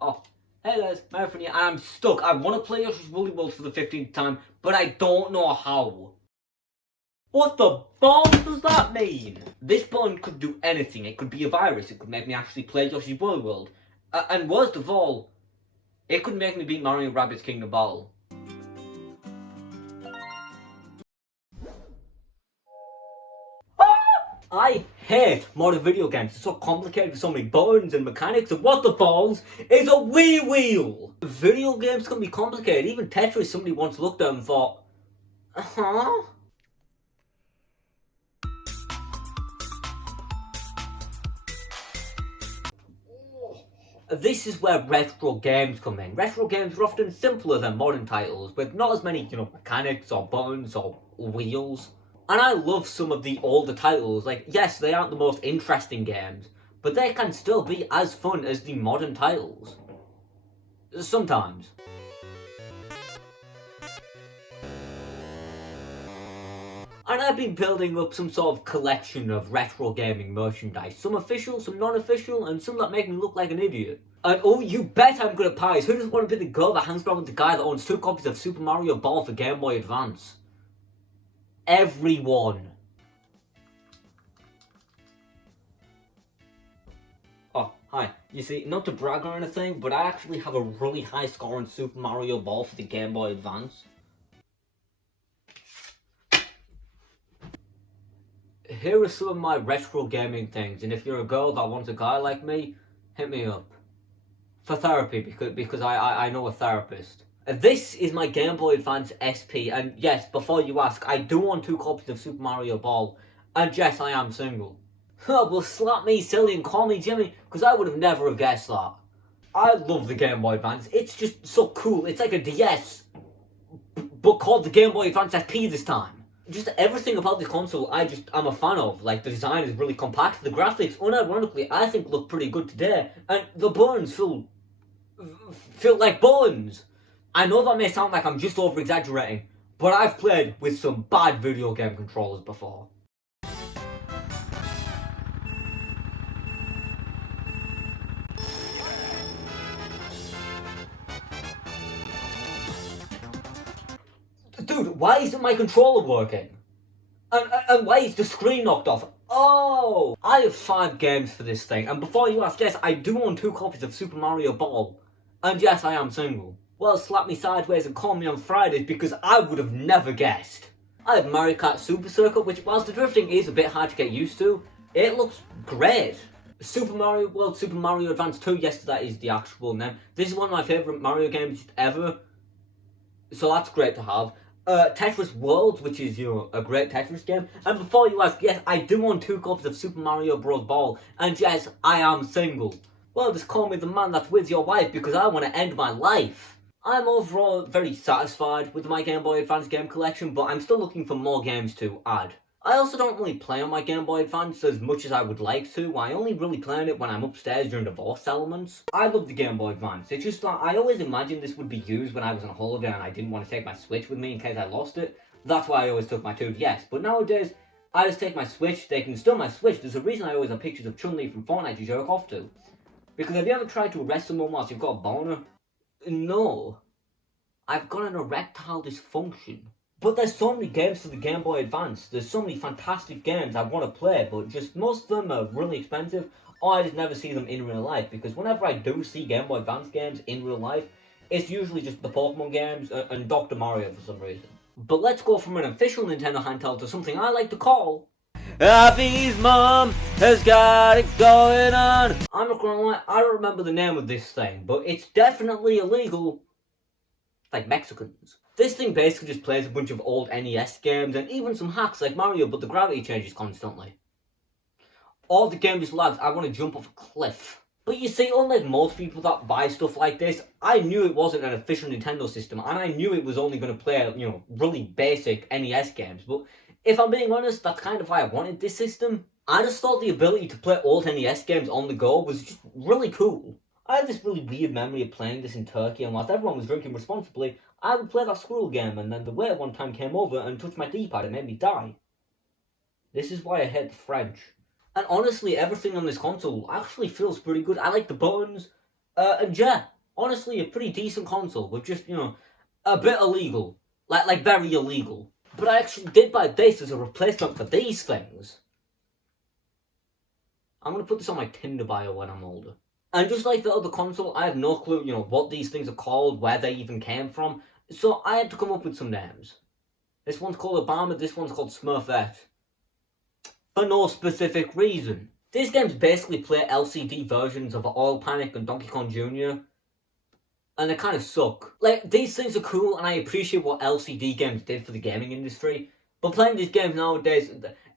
Oh, hey guys, Marathon here. I'm stuck. I want to play Yoshi's Woolly World for the 15th time, but I don't know how. What the balls does that mean? This button could do anything. It could be a virus. It could make me actually play Yoshi's Woolly World. And worst of all, it could make me beat Mario Rabbids Kingdom Battle. I hate modern video games. It's so complicated with so many buttons and mechanics, and what the balls is a Wii wheel? Video games can be complicated. Even Tetris, somebody once looked at and thought, huh? This is where retro games come in. Retro games are often simpler than modern titles, with not as many, mechanics or buttons or wheels. And I love some of the older titles. Like, yes, they aren't the most interesting games, but they can still be as fun as the modern titles. Sometimes. And I've been building up some sort of collection of retro gaming merchandise. Some official, some non-official, and some that make me look like an idiot. And oh, you bet I'm good at pies. Who doesn't want to be the girl that hangs around with the guy that owns 2 copies of Super Mario Ball for Game Boy Advance? Everyone. Oh, hi. You see, not to brag or anything, but I actually have a really high score in Super Mario Ball for the Game Boy Advance. Here are some of my retro gaming things, and if you're a girl that wants a guy like me, hit me up. For therapy, because I know a therapist. This is my Game Boy Advance SP, and yes, before you ask, I do own 2 copies of Super Mario Ball, and yes, I am single. Well, slap me silly and call me Jimmy, because I would have never have guessed that. I love the Game Boy Advance. It's just so cool. It's like a DS, but called the Game Boy Advance SP this time. Just everything about this console I'm a fan of. Like, the design is really compact, the graphics, unironically, I think look pretty good today, and the buttons feel like buttons. I know that may sound like I'm just over-exaggerating, but I've played with some bad video game controllers before. Dude, why isn't my controller working? And why is the screen knocked off? Oh! I have 5 games for this thing, and before you ask, yes, I do own 2 copies of Super Mario Ball. And yes, I am single. Well, slap me sideways and call me on Fridays, because I would have never guessed. I have Mario Kart Super Circuit, which, whilst the drifting is a bit hard to get used to, it looks great. Super Mario World, Super Mario Advance 2, yes, that is the actual name. This is one of my favourite Mario games ever, so that's great to have. Tetris World, which is, a great Tetris game. And before you ask, yes, I do own 2 copies of Super Mario Bros. Ball, and yes, I am single. Well, just call me the man that's with your wife, because I want to end my life. I'm overall very satisfied with my Game Boy Advance game collection, but I'm still looking for more games to add. I also don't really play on my Game Boy Advance as much as I would like to. I only really play on it when I'm upstairs during divorce settlements. I love the Game Boy Advance. It's just that I always imagined this would be used when I was on holiday and I didn't want to take my Switch with me in case I lost it. That's why I always took my 2DS. But nowadays, I just take my Switch. They can steal my Switch. There's a reason I always have pictures of Chun-Li from Fortnite to jerk off to. Because have you ever tried to arrest someone whilst you've got a boner? No. I've got an erectile dysfunction. But there's so many games for the Game Boy Advance. There's so many fantastic games I want to play, but just most of them are really expensive, or I just never see them in real life, because whenever I do see Game Boy Advance games in real life, it's usually just the Pokemon games and Dr. Mario for some reason. But let's go from an official Nintendo handheld to something I like to call Avi's mom has got it going on. I'm not gonna lie, I don't remember the name of this thing, but it's definitely illegal. Like Mexicans. This thing basically just plays a bunch of old NES games and even some hacks like Mario, but the gravity changes constantly. All the game just lags. I want to jump off a cliff. But you see, unlike most people that buy stuff like this, I knew it wasn't an official Nintendo system, and I knew it was only going to play, really basic NES games. But if I'm being honest, that's kind of why I wanted this system. I just thought the ability to play old NES games on the go was just really cool. I had this really weird memory of playing this in Turkey, and whilst everyone was drinking responsibly, I would play that squirrel game, and then the waiter one time came over and touched my D-pad and made me die. This is why I hate the French. And honestly, everything on this console actually feels pretty good. I like the buttons. And yeah, honestly, a pretty decent console with just, a bit illegal. Like very illegal. But I actually did buy this as a replacement for these things. I'm gonna put this on my Tinder bio when I'm older. And just like the other console, I have no clue, what these things are called, where they even came from. So I had to come up with some names. This one's called Obama, this one's called Smurfette. For no specific reason. These games basically play LCD versions of Oil Panic and Donkey Kong Jr. And they kind of suck. Like, these things are cool and I appreciate what LCD games did for the gaming industry. But playing these games nowadays,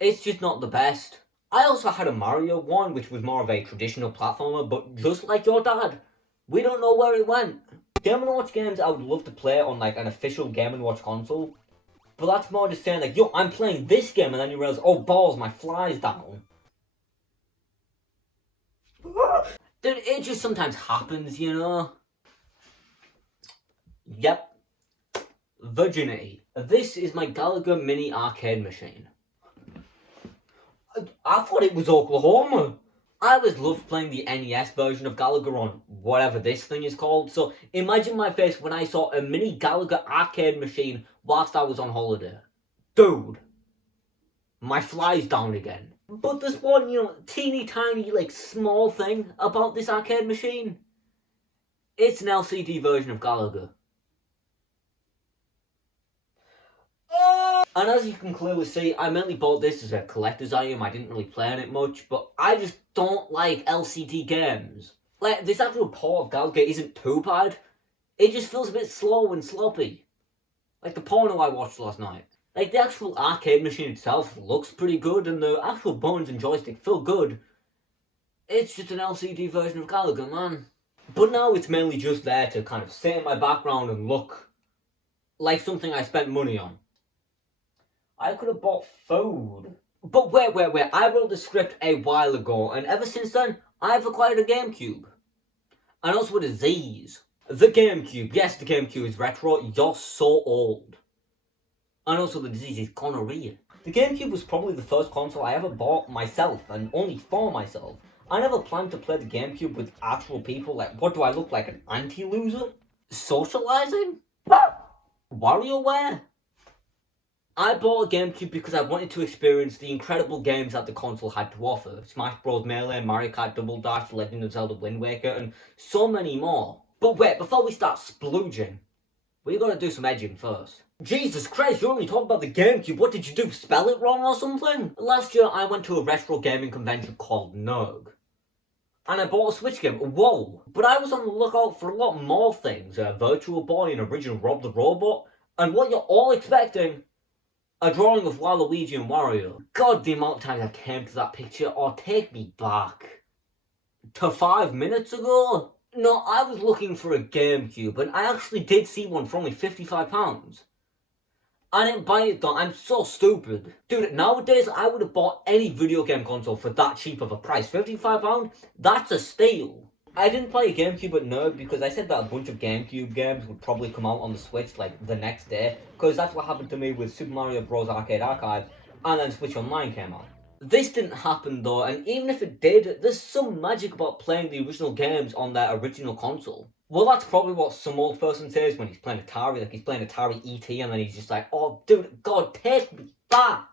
it's just not the best. I also had a Mario one, which was more of a traditional platformer, but just like your dad, we don't know where it went. Game & Watch games I would love to play on like an official Game & Watch console. But that's more just saying like, yo, I'm playing this game, and then you realize, oh balls, my fly's down. Dude, it just sometimes happens, Yep. Virginity. This is my Gallagher mini arcade machine. I thought it was Oklahoma. I always loved playing the NES version of Gallagher on whatever this thing is called. So imagine my face when I saw a mini Gallagher arcade machine whilst I was on holiday. Dude, my fly's down again. But there's one, teeny tiny, small thing about this arcade machine. It's an LCD version of Gallagher. And as you can clearly see, I mainly bought this as a collector's item. I didn't really play on it much, but I just don't like LCD games. Like, this actual port of Gallagher isn't too bad. It just feels a bit slow and sloppy. Like the porno I watched last night. Like, the actual arcade machine itself looks pretty good, and the actual buttons and joystick feel good. It's just an LCD version of Gallagher, man. But now it's mainly just there to kind of sit in my background and look like something I spent money on. I could have bought food. But wait. I wrote the script a while ago, and ever since then, I've acquired a GameCube. And also with a Z's. The GameCube. Yes, the GameCube is retro. You're so old. And also the disease is gonorrhea. The GameCube was probably the first console I ever bought myself, and only for myself. I never planned to play the GameCube with actual people. Like, what do I look like, an anti-loser? Socializing? WarioWare? I bought a GameCube because I wanted to experience the incredible games that the console had to offer. Smash Bros. Melee, Mario Kart Double Dash, Legend of Zelda Wind Waker, and so many more. But wait, before we start splooging, we gotta do some edging first. Jesus Christ, you only talk about the GameCube. What did you do, spell it wrong or something? Last year I went to a retro gaming convention called NERG. And I bought a Switch game, whoa. But I was on the lookout for a lot more things. Virtual Boy and original Rob the Robot. And what you're all expecting, a drawing of Waluigi and Wario. God, the amount of times I came to that picture, or take me back to 5 minutes ago. No, I was looking for a GameCube, and I actually did see one for only £55. I didn't buy it though, I'm so stupid. Dude, nowadays I would have bought any video game console for that cheap of a price. £55? That's a steal. I didn't play a GameCube at NERD because I said that a bunch of GameCube games would probably come out on the Switch like the next day, because that's what happened to me with Super Mario Bros. Arcade Archive, and then Switch Online came out. This didn't happen though, and even if it did, there's some magic about playing the original games on their original console. Well, that's probably what some old person says when he's playing Atari, like he's playing Atari ET, and then he's just like, oh dude, God, take me back!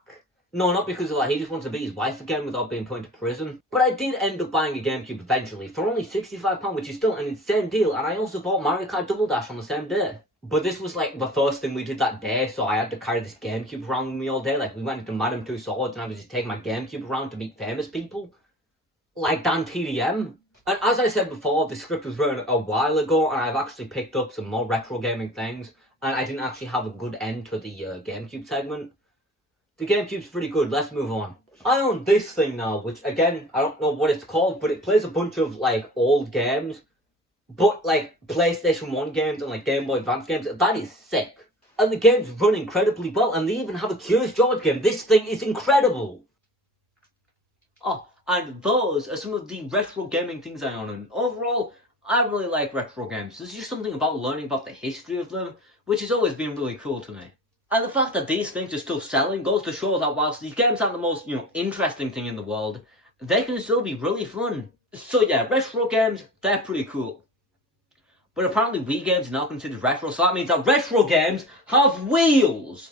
No, not because of that, he just wants to be his wife again without being put into prison. But I did end up buying a GameCube eventually, for only £65, which is still an insane deal, and I also bought Mario Kart Double Dash on the same day. But this was like the first thing we did that day, so I had to carry this GameCube around with me all day. Like, we went into Madame Tussauds, and I was just taking my GameCube around to meet famous people. Like Dan TDM. And as I said before, the script was written a while ago, and I've actually picked up some more retro gaming things, and I didn't actually have a good end to the GameCube segment. The GameCube's pretty good, let's move on. I own this thing now, which again, I don't know what it's called, but it plays a bunch of like old games. But like PlayStation 1 games and like Game Boy Advance games, that is sick. And the games run incredibly well, and they even have a Curious George game. This thing is incredible. Oh, and those are some of the retro gaming things I own, and overall, I really like retro games. There's just something about learning about the history of them, which has always been really cool to me. And the fact that these things are still selling goes to show that whilst these games aren't the most, interesting thing in the world, they can still be really fun. So yeah, retro games, they're pretty cool. But apparently Wii games are now considered retro, so that means that retro games have wheels!